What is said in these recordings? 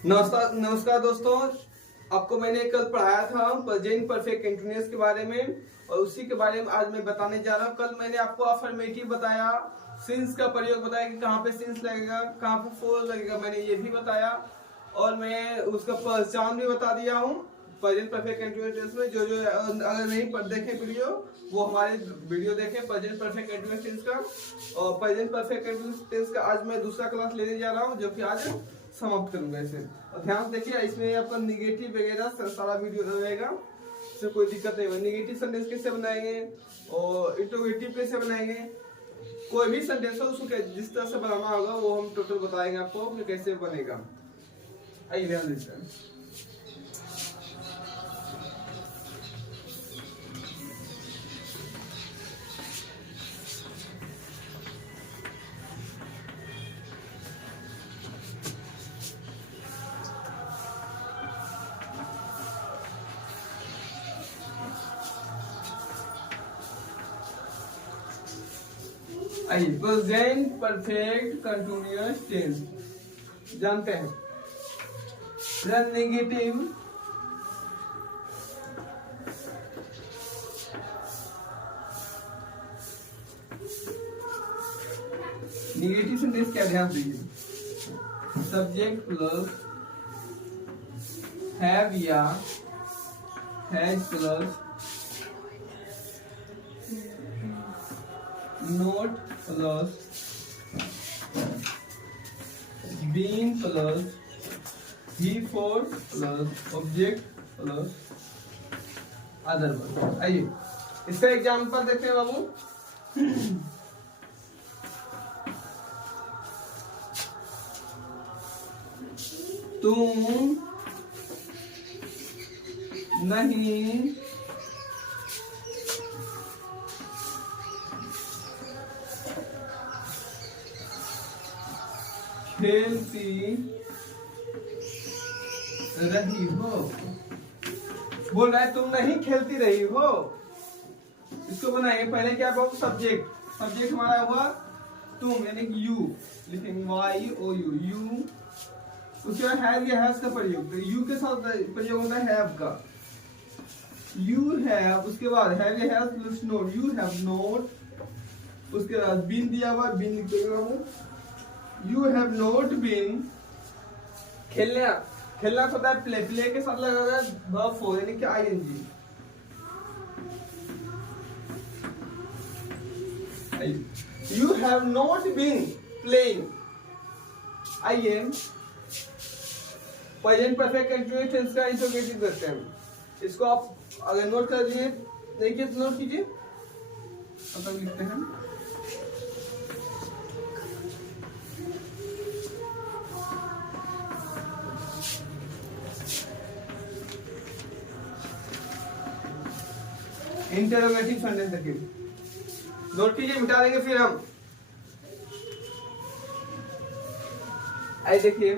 नमस्कार नमस्कार दोस्तों। आपको मैंने कल पढ़ाया था प्रेजेंट परफेक्ट कंटीन्यूअस के बारे में और उसी के बारे में आज मैं बताने जा रहा हूँ। कल मैंने आपको अफर्मेटिव बताया, सिंस का प्रयोग बताया कि कहाँ पे सिंस लगेगा, कहाँ पे फोर लगेगा, मैंने ये भी बताया और मैं उसका पहचान भी बता दिया हूँ प्रेजेंट परफेक्ट कंटीन्यूअस में। जो जो अगर नहीं देखे वीडियो वो हमारे वीडियो देखें प्रेजेंट परफेक्ट कंटीन्यूअस टेंस का। और प्रेजेंट परफेक्ट कंटीन्यूअस टेंस का आज मैं दूसरा क्लास लेने जा रहा हूँ जो कि आज समाप्त करूंगा इसे। और ध्यान से देखिए, इसमें आपका निगेटिव वगैरह सारा वीडियो रहेगा, इससे कोई दिक्कत नहीं होगी। निगेटिव सेंटेंस कैसे बनाएंगे और इंट्रोगेटिव कैसे बनाएंगे, कोई भी सेंटेंस हो उसको जिस तरह से बनाना होगा वो हम टोटल बताएंगे आपको कि कैसे बनेगा। आइए ध्यान दीजिए। आइए प्रेजेंट परफेक्ट कंटीन्यूअस टेंस जानते हैं। नेगेटिव नेगेटिव सेंटेंस क्या, ध्यान दीजिए। सब्जेक्ट प्लस हैव या has plus not plus been plus he four plus object plus other word. आइए इसका एग्जाम्पल देखते हैं बाबू। तुम नहीं खेलती रही हो। बोल रहा है तुम नहीं खेलती रही हो। इसको बनाएंगे पहले क्या बाबू, सब्जेक्ट। सब्जेक्ट हमारा हुआ तुम यानी कि यू, लिखेंगे वाई ओ यू, यू। उसके बाद हैव या हैज का प्रयोग, तो यू के साथ प्रयोग होता है हैव का। यू हैव, उसके बाद हैव या has plus not, you have not. उसके बाद बीन दिया हुआ, बीन लिख देगा हूँ। You have not been. खेलना, खेलना होता है प्ले, प्ले के साथ लगा हुआ है वर्ब फोर यानी कि ING. You have not been playing. आइए प्रेजेंट परफेक्ट कंटीन्यूअस टेंस का इंट्रोगेटिव करते हैं। इसको आप अगर नोट कर लिए नहीं किए तो नोट कीजिए, मतलब लिखते हैं। इंटरोगेटिव सेंटेंस देखिए, नोट कीजिए, मिटा देंगे फिर हम। आई देखिए,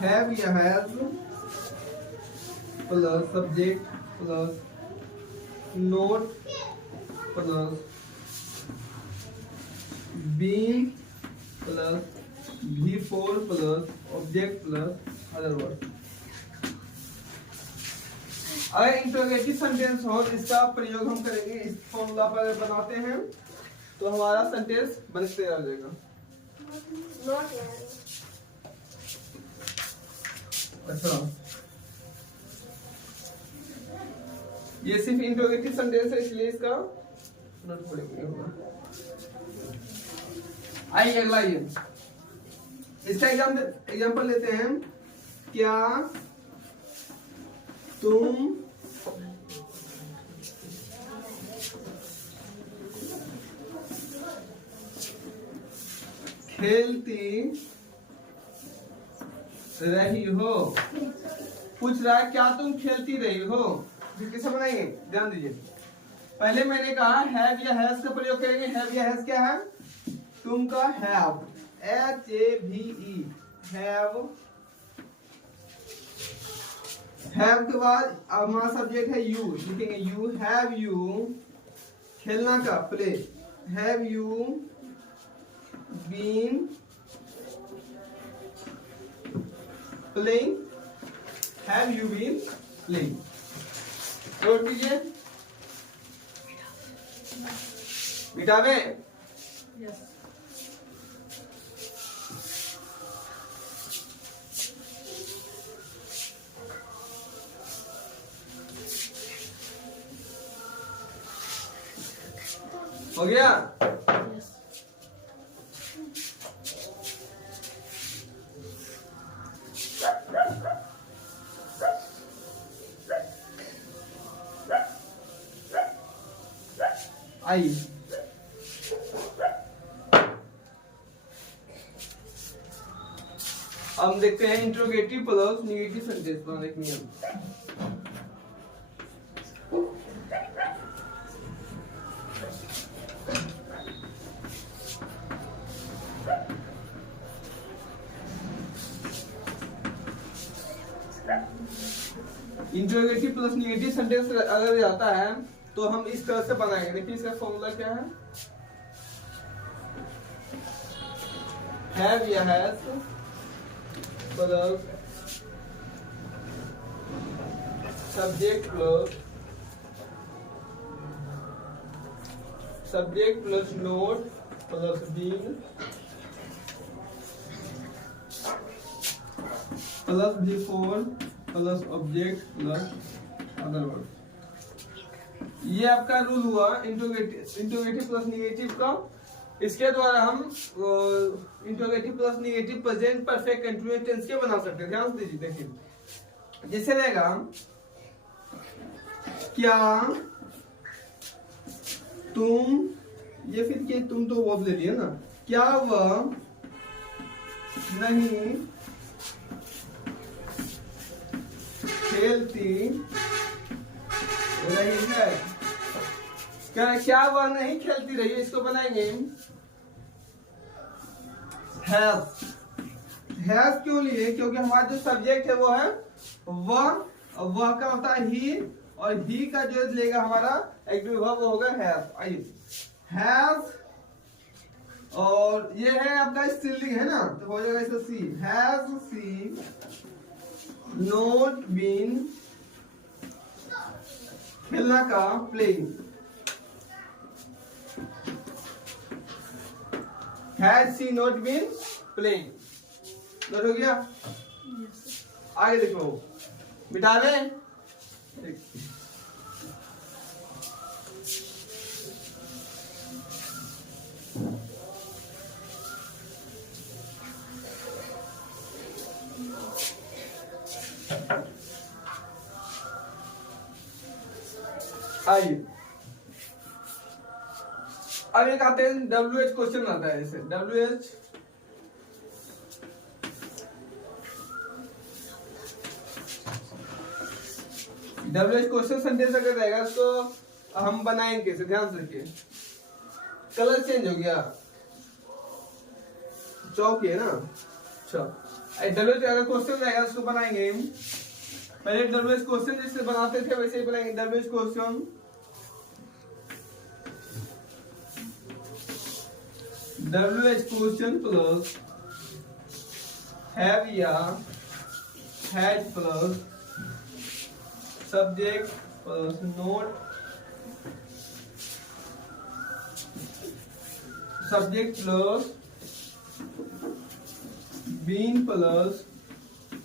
हैव या has plus subject plus not plus been plus V4 plus object plus other word. अगर इंट्रोगेटिव सेंटेंस हो इसका प्रयोग हम करेंगे, इस फॉर्मूला पर बनाते हैं तो हमारा सेंटेंस बनते रह जाएगा। अच्छा, ये सिर्फ इंट्रोगेटिव सेंटेंस है इसलिए इसका नोट होगा। आइए अगला, ये इसका एग्जाम्पल लेते हैं। क्या तुम खेलती रही हो। पूछ रहा है क्या तुम खेलती रही हो, फिर कैसे बनाएंगे ध्यान दीजिए। पहले मैंने कहा हैव या हैज का प्रयोग करेंगे। हैव या हैज क्या है, तुम का हैव, HAVE, हैव। हैव के बाद हमारा सब्जेक्ट है यू, लिखेंगे यू हैव यू खेलना का play, have you been playing, have you been playing. Note कीजिए, मिटावे। यस। हो गया। यस। आई हम देखते हैं इंट्रोगेटिव प्लस निगेटिव सेंटेंस बनाने के नियम। इंट्रोगेटिव प्लस निगेटिव सेंटेंस अगर आता है तो हम इस तरह से बनाएंगे। देखिए इसका फॉर्मूला क्या है, हैव या has plus subject plus not plus been plus before plus object plus other word. ये आपका रूल हुआ इंट्रोगेटिव प्लस निगेटिव का। इसके द्वारा हम interrogative plus negative present perfect continuous tense के बना सकते हैं। ध्यान से दीजिए, देखिए जैसे रहेगा, क्या तुम, ये फिर के तुम तो वर्ब ले लिया ना, क्या वह नहीं खेलती रही है, क्या वह नहीं खेलती रही है, इसको बनाएंगे हैज क्यों लिए, क्योंकि हमारा जो सब्जेक्ट है वो है वह का होता है ही, और ही का जो लेगा हमारा एक्टिव वर्ब वो होगा हैज। आइए हैज, और ये है आपका स्त्रीलिंग है ना, तो हो जाएगा इसका she, has she not been, खेलना का playing, has she not been playing. Not हो गया। यस। आगे देखो, मिटा दें। आइए अब एक आते हैं WH क्वेश्चन आता है। जैसे WH क्वेश्चन सेंटेंस अगर रहेगा तो हम बनाएंगे कैसे, ध्यान से रखिए। कलर चेंज हो गया, चौक है ना। अच्छा, WH अगर क्वेश्चन रहेगा उसको बनाएंगे पहले। WH क्वेश्चन जैसे बनाते थे वैसे ही बनाएंगे। WH क्वेश्चन प्लस हैव या had plus subject plus not, subject plus been plus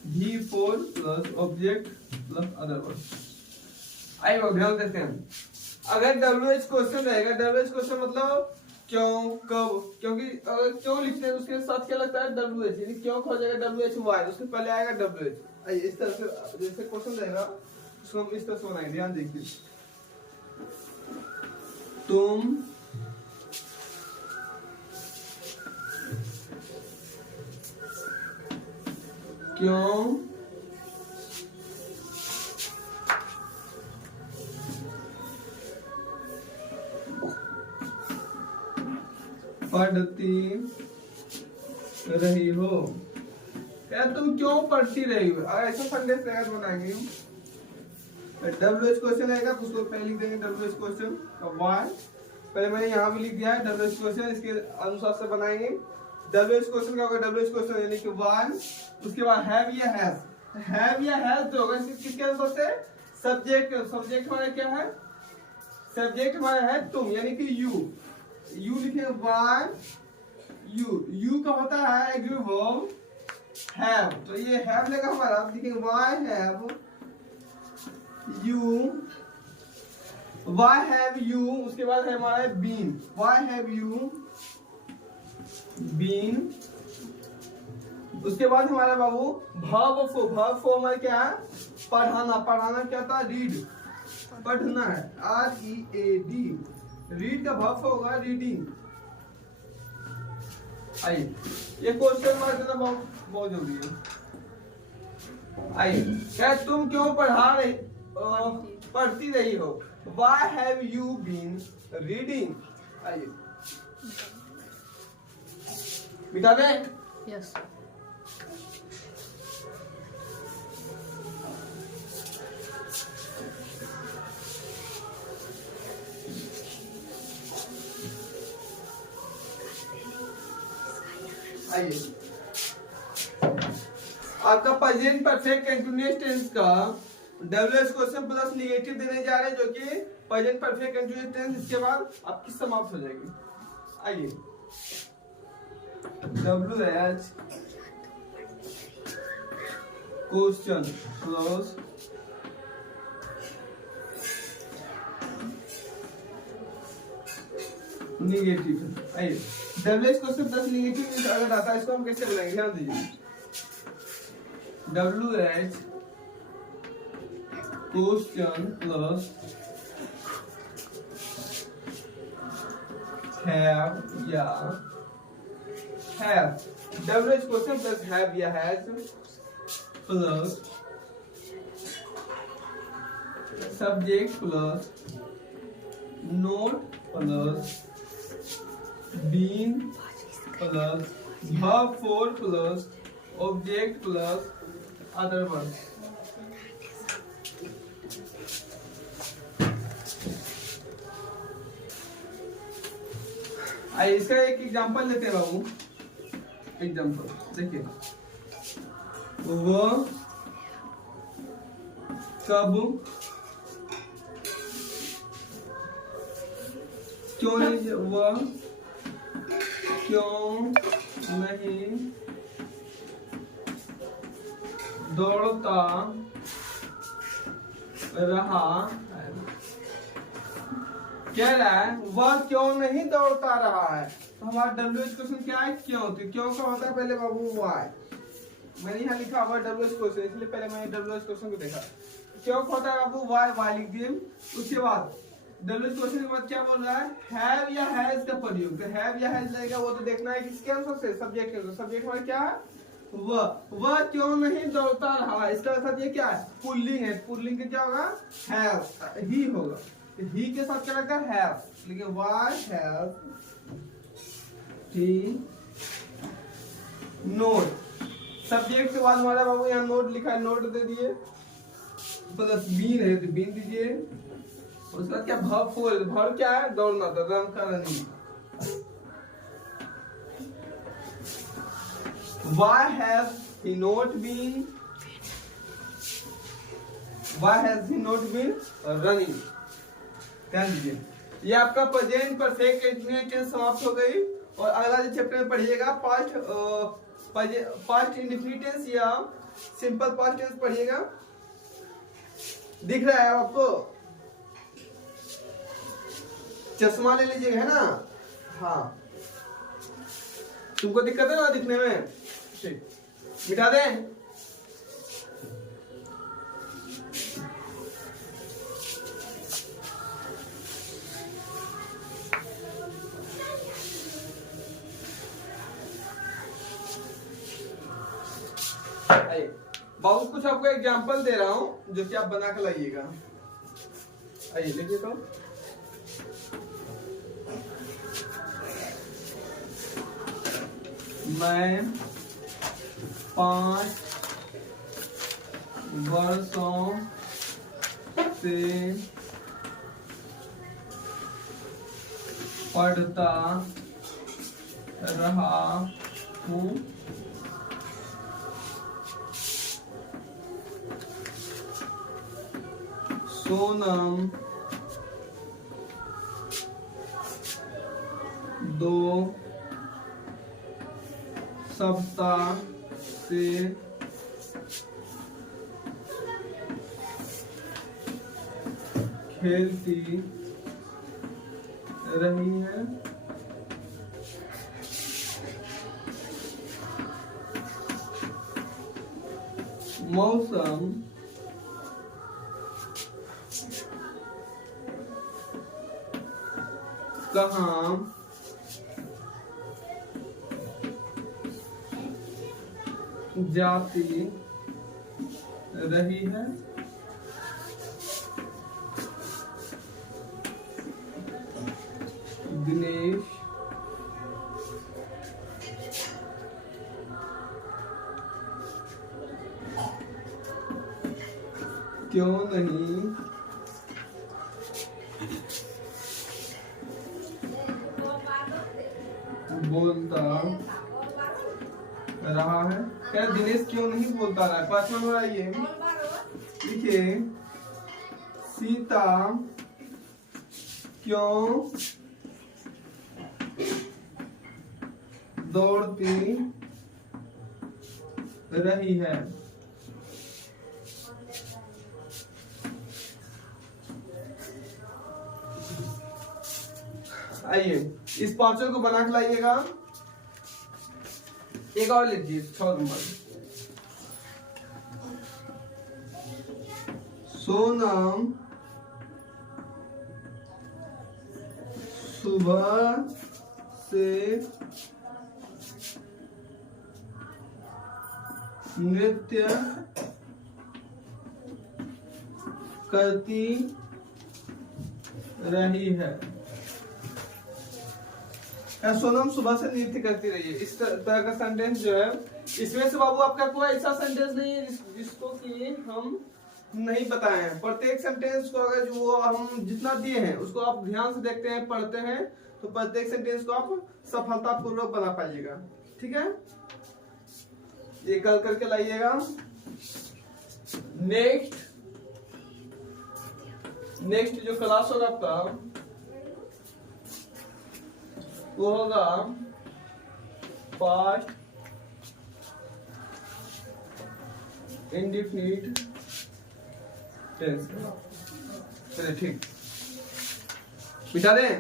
V four plus object plus other word. आइए ध्यान देते हैं। अगर WH क्वेश्चन रहेगा, WH क्वेश्चन मतलब क्यों, कब, क्योंकि अगर क्यों लिखते हैं उसके साथ क्या लगता है WH, यानी क्यों हो जाएगा WHY, उसके पहले आएगा WH। आइए इस तरह से जैसे क्वेश्चन रहेगा उसको हम इस तरह से बनाएंगे। ध्यान देखिए, तुम क्यों पढ़ती रही हो, क्या तुम क्यों पढ़ती रही हो। अगर ऐसा सेंटेंस रहेगा तो बनाएंगे। WH क्वेश्चन रहेगा तो उसको पहले लिख देंगे WH क्वेश्चन व्हाई, पहले मैंने यहाँ भी लिख दिया है WH क्वेश्चन, इसके अनुसार से बनाएंगे। WH क्वेश्चन का होगा WH क्वेश्चन यानी कि 1, उसके बाद हैव या हैज जो होगा किसके अनुसार से, सब्जेक्ट हमारा क्या है, सब्जेक्ट हमारा है तुम यानी कि यू लिखे 1 यू का होता है एग्रीगेट वर्ब हैव, तो ये हैव लेगा हमारा, आप लिखेंगे why have you, उसके बाद है हमारा been, why have you been, उसके बाद हमारा बाबू verb for हमारा क्या है, पढ़ाना क्या था, रीड, पढ़ना है READ, रीड का verb होगा रीडिंग। आइए ये क्वेश्चन मार्क देना बहुत जरूरी है। आइए क्या तुम क्यों पढ़ती रही हो, why have you been reading, आइए मिटा दें। Yes. आइए आपका प्रेजेंट परफेक्ट कंटीन्यूअस टेंस का WH क्वेश्चन प्लस नेगेटिव देने जा रहे हैं, जो कि प्रेजेंट परफेक्ट कंटीन्यूअस टेंस, इसके बाद आपकी समाप्त हो जाएगी। आइए WH क्वेश्चन प्लस नेगेटिव, आइए WH क्वेश्चन प्लस नेगेटिव अगर आता है, इसको हम कैसे बनाएंगे, ध्यान दीजिए। WH क्वेश्चन प्लस हैव या have, WH question plus have या has plus subject plus not plus been plus verb for plus object plus other verb. आइए इसका एक एग्जांपल लेते हैं बाबू, एग्जांपल देखिए, वह कब क्यों नहीं, वह क्यों नहीं दौड़ता रहा, कह रहा है वह क्यों नहीं दौड़ता रहा है, तो हमारा WH क्वेश्चन क्या है, क्यों, तो क्यों का होता है पहले बाबू वाई, मैंने यहाँ लिखा हुआ WH क्वेश्चन, इसलिए पहले मैंने WH क्वेश्चन को देखा, क्यों का होता है बाबू वाई लिख दिए। उसके बाद WH क्वेश्चन के बाद क्या बोल रहा है, हैव या हैज का प्रयोग, तो हैव या हैज लगेगा, वो तो देखना है किसके अनुसार से, सब्जेक्ट के अनुसार, सब्जेक्ट हमारा क्या है, वह क्यों नहीं दौड़ता रहा, इसका अर्थ ये क्या है, पुल्लिंग है, पुल्लिंग का क्या होगा, हैव, ही होगा, ही के साथ क्या लगता है, हैव, लेकिन why have he note, subject के बाद हमारा बाबू यहाँ नोट लिखा है, नोट दे दिए, प्लस बीन है तो बीन दीजिए, उसका क्या भर क्या है, दौड़ना, तो रन का running. Why has he not been running? ध्यान दीजिए, ये आपका प्रेजेंट परफेक्ट कंटीन्यूअस टेंस समाप्त हो गई, और अगला जो चैप्टर में पढ़िएगा पास्ट इंडेफिनिट टेंस या सिंपल पास्ट टेंस पढ़िएगा। दिख रहा है आपको, चश्मा ले लीजिएगा, है ना, हाँ, तुमको दिक्कत है ना दिखने में, ठीक, मिटा दें। बाबू कुछ आपको एग्जांपल दे रहा हूं जो कि आप बना कर लाइएगा। आइए लिखिए, तो मैं 5 वर्षों से पढ़ता रहा हूँ। सोनम 2 सप्ताह से खेलती रही है। मौसम कहाँ जाती रही है। दिनेश क्यों नहीं बोलता रहा है। क्या दिनेश क्यों नहीं बोलता रहा है? 5 नंबर आइए, देखिए सीता क्यों दौड़ती रही है। आइए इस पांचों को बना के लाइएगा। एक और लीजिए 6 नंबर। सोनम सुबह से नृत्य करती रही है। सोनम सुबह से नृत्य करती रही है। इस तरह का सेंटेंस जो है, इसमें से बाबू आपका कोई ऐसा सेंटेंस नहीं है जिसको कि हम नहीं बताए हैं। प्रत्येक सेंटेंस को अगर जो हम जितना दिए हैं उसको आप ध्यान से देखते हैं, पढ़ते हैं, तो प्रत्येक सेंटेंस को आप सफलतापूर्वक बना पाइएगा। ठीक है, ये कल करके लाइएगा। नेक्स्ट जो क्लास होगा आपका वो होगा पास्ट इंडेफिनिट टेंस। चलिए ठीक, बिठा दें।